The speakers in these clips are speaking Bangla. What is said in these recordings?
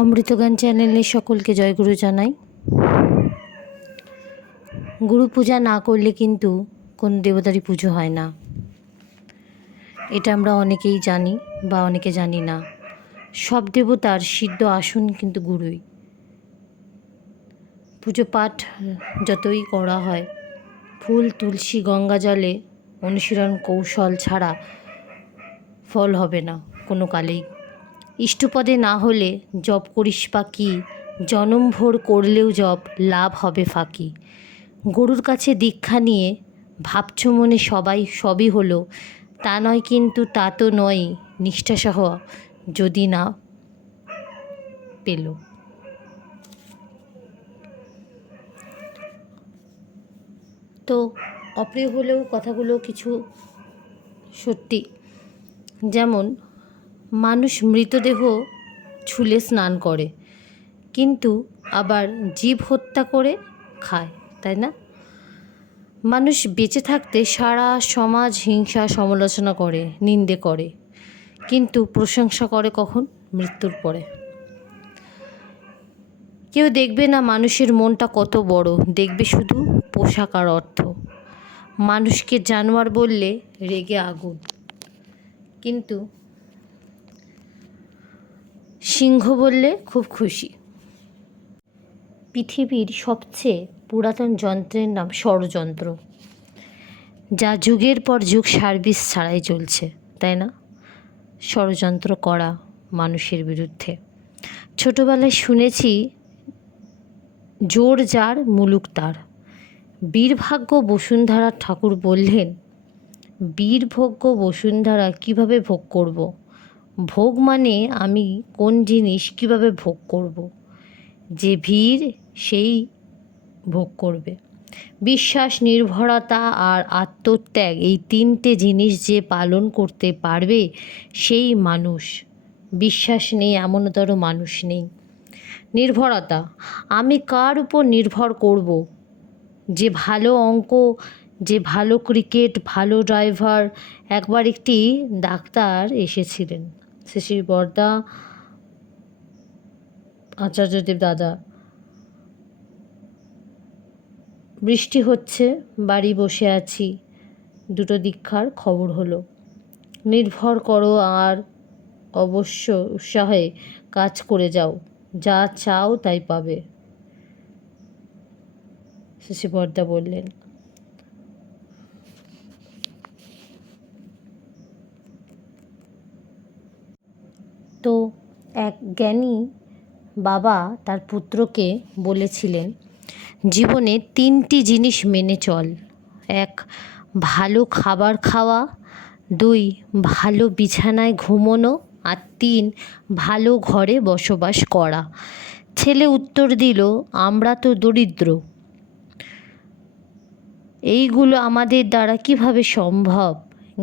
অমৃতগান চ্যানেলে সকলকে জয়গুরু জানাই। গুরু পূজা না করলে কিন্তু কোনো দেবতারই পুজো হয় না, এটা আমরা অনেকেই জানি বা অনেকে জানি না। সব দেবতার সিদ্ধ আসন কিন্তু গুরুই। পুজো পাঠ যতই করা হয়, ফুল তুলসী গঙ্গা জলে অনুশীলন কৌশল ছাড়া ফল হবে না কোনো কালেই। ইষ্টপদে না হলে জপ করিস বা কি, জনমভর করলেও জপ লাভ হবে ফাঁকি। গুরুর কাছে দীক্ষা নিয়ে ভাবছ মনে সবই হলো, তা নয় কিন্তু তা তো নয় নিষ্ঠাসহ যদি না পেল। তো অপ্রিয় হলেও কথাগুলো কিছু সত্যি। যেমন মানুষ মৃতদেহ ছুলে স্নান করে, কিন্তু আবার জীব হত্যা করে খায়, তাই না? মানুষ বেঁচে থাকতে সারা সমাজ হিংসা সমালোচনা করে, নিন্দে করে, কিন্তু প্রশংসা করে কখন? মৃত্যুর পরে। কেউ দেখবে না মানুষের মনটা কত বড়, দেখবে শুধু পোশাক আর অর্থ। মানুষকে জানোয়ার বললে রেগে আগুন, কিন্তু সিংহ বললে খুব খুশি। পৃথিবীর সবচেয়ে পুরাতন যন্ত্রের নাম ষড়যন্ত্র, যা যুগের পর যুগ সার্ভিস ছাড়াই চলছে, তাই না? ষড়যন্ত্র করা মানুষের বিরুদ্ধে। ছোটবেলায় শুনেছি, জোর যার মুলুক তার। বীরভাগ্য বসুন্ধরা ঠাকুর বললেন, বীরভোগ্য বসুন্ধরা কিভাবে ভোগ করব? ভোগ মানে আমি কোন জিনিস কিভাবে ভোগ করব? যে ভীর সেই ভোগ করবে। বিশ্বাস, নির্ভরতা আর আত্মত্যাগ, এই তিনটে জিনিস যে পালন করতে পারবে সেই মানুষ। বিশ্বাস নেই এমনতর মানুষ নেই। নির্ভরতা, আমি কার উপর নির্ভর করব? যে ভালো অঙ্ক, যে ভালো ক্রিকেট, ভালো ড্রাইভার। একবার একটি ডাক্তার এসেছিলেন, শ্রী বরদা আচার্যদেব দাদা। বৃষ্টি হচ্ছে, বাড়ি বসে আছি, দুটো দীক্ষার খবর হলো। নির্ভর করো আর অবশ্য উৎসাহে কাজ করে যাও, যা চাও তাই পাবে, শ্রী বরদা বললেন। তো এক জ্ঞানী বাবা তার পুত্রকে বলেছিলেন, জীবনে তিনটি জিনিস মেনে চল। এক, ভালো খাবার খাওয়া। দুই, ভালো বিছানায় ঘুমোনো। আর তিন, ভালো ঘরে বসবাস করা। ছেলে উত্তর দিল, আমরা তো দরিদ্র, এইগুলো আমাদের দ্বারা কিভাবে সম্ভব?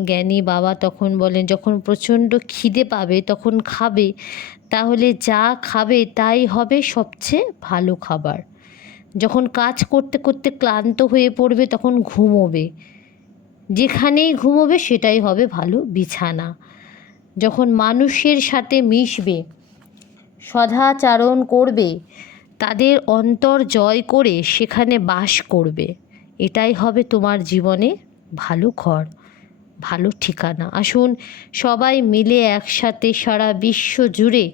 জ্ঞানী বাবা তখন বলেন, যখন প্রচণ্ড খিদে পাবে তখন খাবে, তাহলে যা খাবে তাই হবে সবচেয়ে ভালো খাবার। যখন কাজ করতে করতে ক্লান্ত হয়ে পড়বে তখন ঘুমোবে, যেখানেই ঘুমোবে সেটাই হবে ভালো বিছানা। যখন মানুষের সাথে মিশবে, সদাচারণ করবে, তাদের অন্তর জয় করে সেখানে বাস করবে, এটাই হবে তোমার জীবনে ভালো ঘর, ভালো ঠিকানা। আসুন সবাই মিলে একসাথে সারা বিশ্ব জুড়ে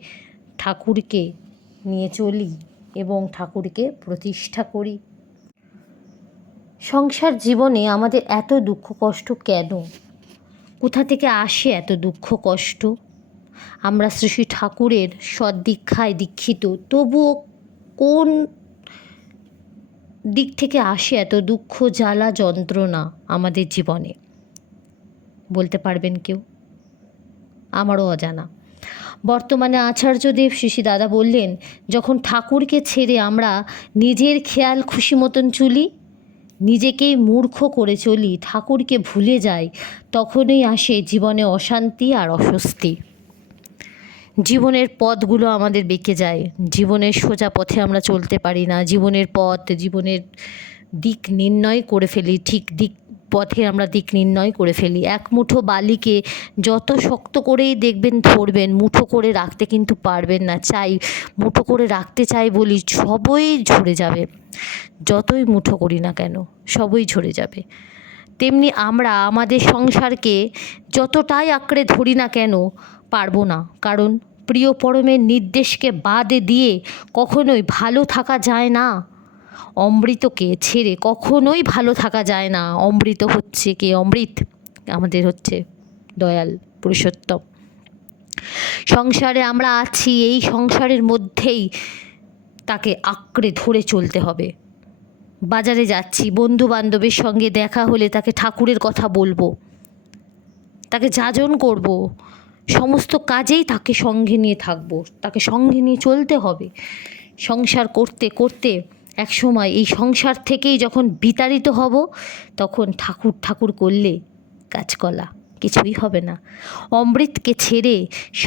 ঠাকুরকে নিয়ে চলি এবং ঠাকুরকে প্রতিষ্ঠা করি। সংসার জীবনে আমাদের এত দুঃখ কষ্ট কেন? কোথা থেকে আসে এত দুঃখ কষ্ট? আমরা শ্রী শ্রী ঠাকুরের সদ্দীক্ষায় দীক্ষিত, তবুও কোন দিক থেকে আসে এত দুঃখ, জ্বালা, যন্ত্রণা আমাদের জীবনে? বলতে পারবেন কেউ? আমারও অজানা। বর্তমানে আচার্যদেব শ্রী শ্রী দাদা বললেন, যখন ঠাকুরকে ছেড়ে আমরা নিজের খেয়াল খুশি মতন চলি, নিজেকেই মূর্খ করে চলি, ঠাকুরকে ভুলে যাই, তখনই আসে জীবনে অশান্তি আর অস্বস্তি। জীবনের পথগুলো আমাদের বেঁকে যায়, জীবনের সোজা পথে আমরা চলতে পারি না। জীবনের পথ, জীবনের দিক নির্ণয় করে ফেলি, ঠিক দিক পথে আমরা দিক নির্ণয় করে ফেলি। এক মুঠো বালিকে যত শক্ত করেই দেখবেন ধরবেন, মুঠো করে রাখতে কিন্তু পারবেন না। মুঠো করে রাখতে চাই বলি সবই ঝরে যাবে, যতই মুঠো করি না কেন সবই ঝরে যাবে। তেমনি আমরা আমাদের সংসারকে যতটাই আঁকড়ে ধরি না কেন পারবো না, কারণ প্রিয় পরমের নির্দেশকে বাদে দিয়ে কখনোই ভালো থাকা যায় না। অমৃতকে ছেড়ে কখনোই ভালো থাকা যায় না। অমৃত হচ্ছে কে? অমৃত আমাদের হচ্ছে দয়াল পুরুষোত্তম। সংসারে আমরা আছি, এই সংসারের মধ্যেই তাকে আঁকড়ে ধরে চলতে হবে। বাজারে যাচ্ছি, বন্ধু বান্ধবের সঙ্গে দেখা হলে তাকে ঠাকুরের কথা বলবো, তাকে যাজন করব, সমস্ত কাজেই তাকে সঙ্গে নিয়ে থাকবো, তাকে সঙ্গে নিয়ে চলতে হবে। সংসার করতে করতে একসময় এই সংসার থেকেই যখন বিতাড়িত হব, তখন ঠাকুর ঠাকুর করলে কাজকলা কিছুই হবে না। অমৃতকে ছেড়ে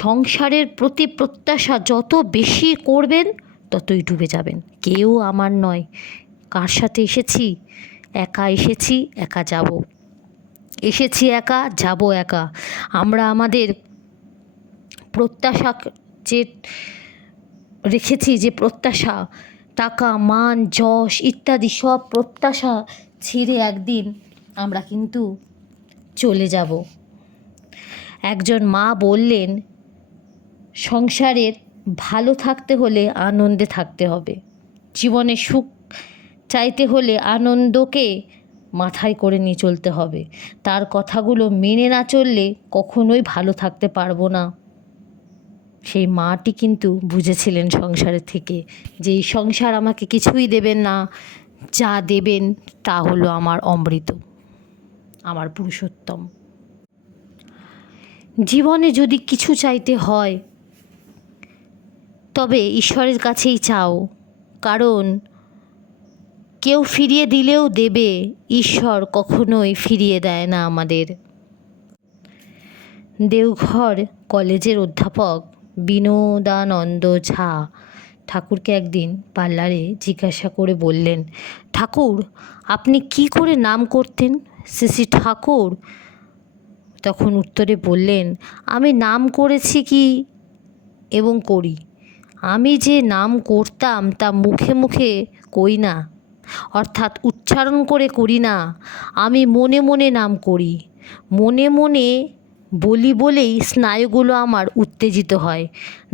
সংসারের প্রতি প্রত্যাশা যত বেশি করবেন ততই ডুবে যাবেন। কেউ আমার নয়, কার সাথে এসেছি? একা এসেছি, একা যাব। এসেছি একা, যাব একা। আমরা আমাদের প্রত্যাশা যে রেখেছি, যে প্রত্যাশা, টাকা, মান, যশ ইত্যাদি সব প্রত্যাশা ছেড়ে একদিন আমরা কিন্তু চলে যাব। একজন মা বললেন, সংসারের ভালো থাকতে হলে আনন্দে থাকতে হবে। জীবনে সুখ চাইতে হলে আনন্দকে মাথায় করে নিয়ে চলতে হবে। তার কথাগুলো মেনে না চললে কখনোই ভালো থাকতে পারবো না। সেই মাটি কিন্তু বুঝেছিলেন সংসারের থেকে যে এই সংসার আমাকে কিছুই দেবেন না, যা দেবেন তা হলো আমার অমৃত, আমার পুরুষোত্তম। জীবনে যদি কিছু চাইতে হয় তবে ঈশ্বরের কাছেই চাও, কারণ কেউ ফিরিয়ে দিলেও দেবে, ঈশ্বর কখনোই ফিরিয়ে দেয় না আমাদের। দেওঘর কলেজের অধ্যাপক বিনোদানন্দ ঝা ঠাকুরকে একদিন পার্লারে জিজ্ঞাসা করে বললেন, ঠাকুর আপনি কি করে নাম করতেন? শ্রী ঠাকুর তখন উত্তরে বললেন, আমি নাম করেছি কি এবং করি, আমি যে নাম করতাম তা মুখে মুখে কই না, অর্থাৎ উচ্চারণ করে করি না, আমি মনে মনে নাম করি। মনে মনে বলি বলেই স্নায়ুগুলো আমার উত্তেজিত হয়।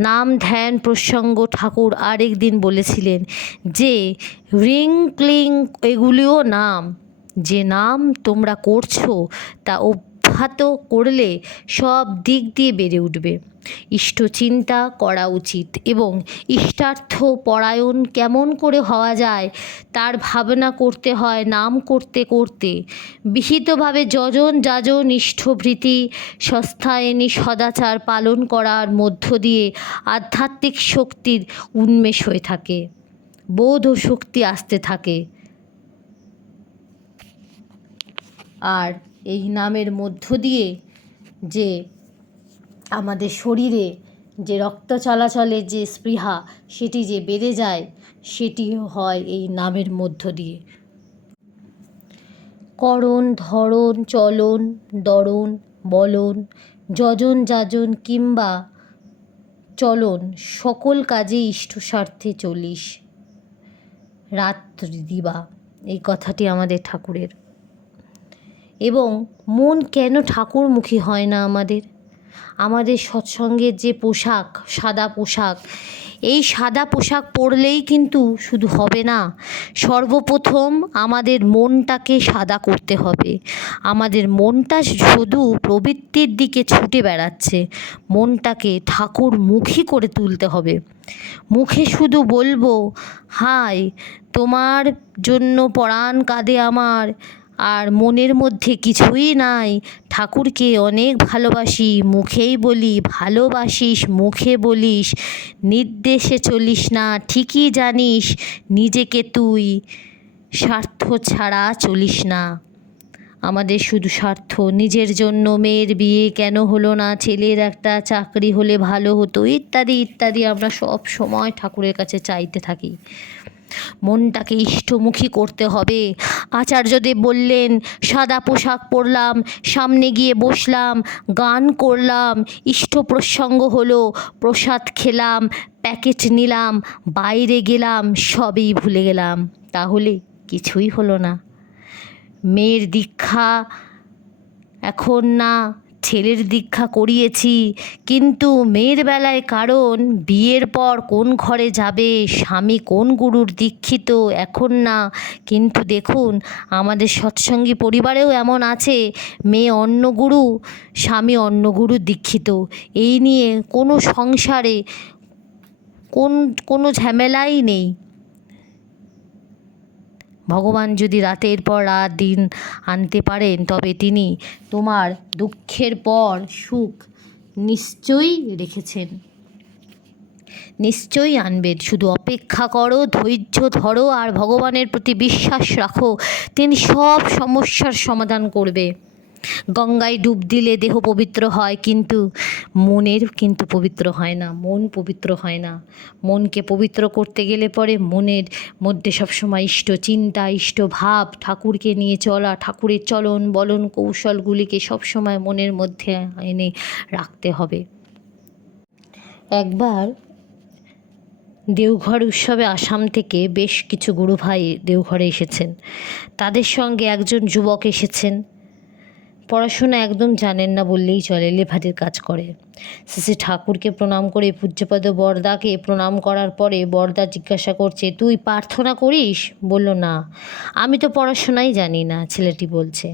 নাম ধ্যান প্রসঙ্গ ঠাকুর আরেক দিন বলেছিলেন যে রিং ক্লিং এগুলিও নাম, যে নাম তোমরা করছো তা অব্যাহত করলে সব দিক দিয়ে বেড়ে উঠবে। ইষ্টচিন্তা করা উচিত এবং ইষ্টার্থ পরায়ণ কেমন করে হওয়া যায় তার ভাবনা করতে হয় নাম করতে করতে। বিহিতভাবে যজন যাজন ইষ্টভৃতি সস্থায়নী সদাচার পালন করার মধ্য দিয়ে আধ্যাত্মিক শক্তির উন্মেষ হয়ে থাকে, বোধ ও শক্তি আসতে থাকে। আর এই নামের মধ্য দিয়ে যে আমাদের শরীরে যে রক্ত চলাচলের যে স্পৃহা সেটি যে বেড়ে যায়, সেটি হয় এই নামের মধ্য দিয়ে। করণ ধরণ চলন দরণ বলন যজন যাজন কিংবা চলন সকল কাজে ইষ্ট স্বার্থে চলিস রাত্রি দিবা, এই কথাটি আমাদের ঠাকুরের। এবং মন কেন ঠাকুরমুখী হয় না আমাদের সৎসঙ্গের যে পোশাক, সাদা পোশাক, এই সাদা পোশাক পরলেই কিন্তু শুধু হবে না। সর্বপ্রথম আমাদের মনটাকে সাদা করতে হবে। আমাদের মনটা শুধু প্রবৃত্তির দিকে ছুটে বেড়াচ্ছে, মনটাকে ঠাকুরমুখী করে তুলতে হবে। মুখে শুধু বলবো হায় তোমার জন্য পরাণ কাঁদে আমার, আর মনের মধ্যে কিছুই নাই, ঠাকুরকে অনেক ভালোবাসি, মুখেই বলি ভালোবাসিস, মুখে বলিস, নির্দেশে চলিস না, ঠিকই জানিস নিজেকে তুই, স্বার্থ ছাড়া চলিস না। আমাদের শুধু স্বার্থ, নিজের জন্য মেয়ের বিয়ে কেন হলো না, ছেলের একটা চাকরি হলে ভালো হতো, ইত্যাদি ইত্যাদি আমরা সব সময় ঠাকুরের কাছে চাইতে থাকি। মনটাকে ইষ্টমুখী করতে হবে। আচার্যদেব বললেন, সাদা পোশাক পরলাম, সামনে গিয়ে বসলাম, গান করলাম, ইষ্ট প্রসঙ্গ হলো, প্রসাদ খেলাম, প্যাকেট নিলাম, বাইরে গেলাম, সবই ভুলে গেলাম, তাহলে কিছুই হলো না। মেয়ের দীক্ষা এখন না ছেলের দীক্ষা করিয়েছি, কিন্তু মেয়ের বেলায়, কারণ বিয়ের পর কোন ঘরে যাবে, স্বামী কোন গুরুর দীক্ষিত এখন না। কিন্তু দেখুন, আমাদের সৎসঙ্গী পরিবারেও এমন আছে, মেয়ে অন্য গুরু, স্বামী অন্য গুরুর দীক্ষিত। এই নিয়ে কোনো সংসারে কোনো ঝামেলাই নেই। ভগবান যদি রাতের পর রাত দিন আনতে পারেন, তবে তিনি তোমার দুঃখের পর সুখ নিশ্চয়ই রেখেছেন, নিশ্চয়ই আনবেন। শুধু অপেক্ষা করো, ধৈর্য ধরো আর ভগবানের প্রতি বিশ্বাস রাখো, তিনি সব সমস্যার সমাধান করবে। গঙ্গায় ডুব দিলে দেহ পবিত্র হয়, কিন্তু মনের কিন্তু পবিত্র হয় না, মন পবিত্র হয় না। মনকে পবিত্র করতে গেলে পরে মনের মধ্যে সবসময় ইষ্ট চিন্তা, ইষ্ট ভাব, ঠাকুরকে নিয়ে চলা, ঠাকুরের চলন বলন কৌশলগুলিকে সবসময় মনের মধ্যে এনে রাখতে হবে। একবার দেওঘর উৎসবে আসাম থেকে বেশ কিছু গুরু ভাই দেওঘরে এসেছেন। তাদের সঙ্গে একজন যুবক এসেছেন, পড়াশোনা একদম জানেন না বললেই চলে, লেভারের কাজ করে। শ্রী ঠাকুরকে প্রণাম করে পূজ্যপদ বরদাকে প্রণাম করার পরে বরদা জিজ্ঞাসা করছে, তুই প্রার্থনা করিস? বলল, না, আমি তো পড়াশোনাই জানি না। ছেলেটি বলছে,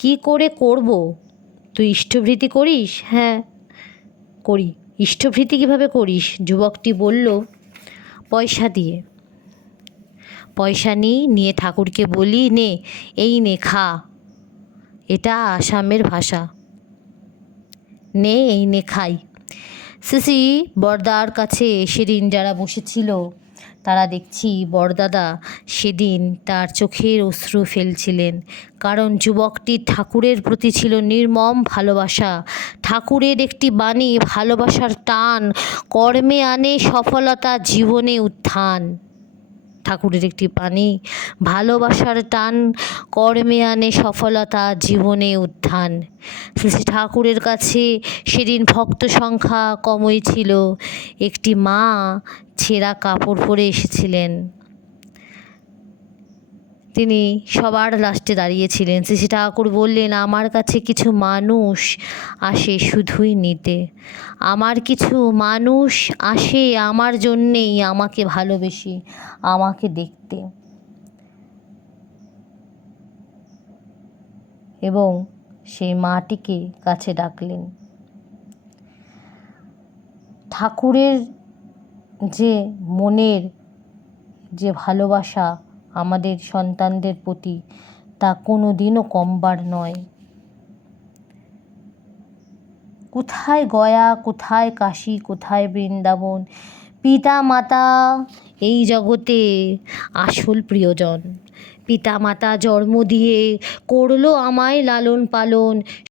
কি করে করব? তুই ইষ্টভৃতি করিস? হ্যাঁ করি। ইষ্টভৃতি কীভাবে করিস? যুবকটি বলল, পয়সা দিয়ে। পয়সা নিয়ে ঠাকুরকে বলি, নে এই নে খা, এটা আসামের ভাষা, নে এই নে খাই। শ্রী বরদার কাছে সেদিন যারা বসেছিল তারা দেখছি বরদাদা সেদিন তার চোখের অশ্রু ফেলছিলেন, কারণ যুবকটির ঠাকুরের প্রতি ছিল নির্মম ভালোবাসা। ঠাকুরের একটি বাণী, ভালোবাসার টান কর্মে আনে সফলতা, জীবনে উত্থান। ঠাকুরের একটি বাণী, ভালোবাসার টান কর্মে আনে সফলতা, জীবনে উত্থান। শ্রী ঠাকুরের কাছে সেদিন ভক্ত সংখ্যা কমই ছিল। একটি মা ছেঁড়া কাপড় পরে এসেছিলেন, তিনি সবার লাস্টে দাঁড়িয়েছিলেন। শ্রী ঠাকুর বললেন, আমার কাছে কিছু মানুষ আসে শুধুই নিতে, আমার কিছু মানুষ আসে আমার জন্যেই, আমাকে ভালোবেসে, আমাকে দেখতে। এবং সেই মাটিকে কাছে ডাকলেন। ঠাকুরের যে মনের যে ভালোবাসা আমাদের সন্তানদের প্রতি, তা কোনো দিনও কমবার নয়। কোথায় গয়া, কোথায় কাশী, কোথায় বৃন্দাবন, পিতা মাতা এই জগতে আসল প্রিয়জন। পিতা মাতা জন্ম দিয়ে করলো আমায় লালন পালন,